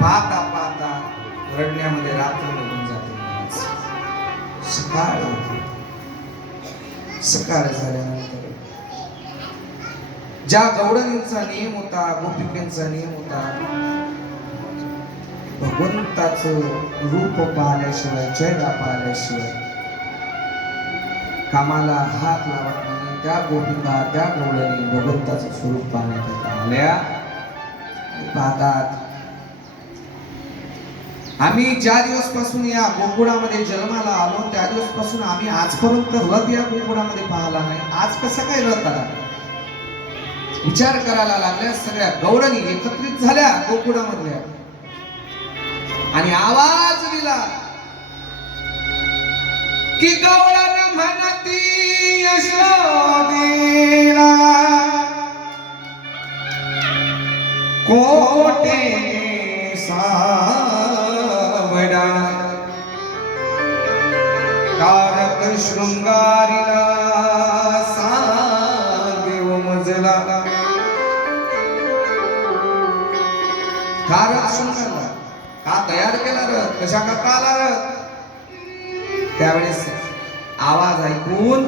पाहता पाहता रडण्यामध्ये रात्र निघून जाते. सकाळ होते. सकाळ झाल्यानंतर ज्या गवडणींचा नियम होता गोपिकांचा नियम होता भगवंताचं रूप पाहिल्याशिवाय चेहरा पाहिल्याशिवाय कामाला हात लावत नाही. त्या गोपिका त्या गौडनी भगवंताचं स्वरूप पाहण्याकरता आल्या. पाहतात आम्ही ज्या दिवसपासून या गोकुळामध्ये जन्माला आलो त्या दिवसपासून आम्ही आजपर्यंत रथ या गोकुळामध्ये पाहिला नाही. आज कसं काय रथ आला? विचार करायला लागल्या सगळ्या गौरणी एकत्रित झाल्या गोकुळामधल्या. आणि आवाज दिला की गौरण म्हणती यशोदेला कोटे कारक शृंगारीला सांगेव मजला. कारक शृंगारला का तयार केला रथ? कशा करता आला रथ? त्यावेळेस आवाज ऐकून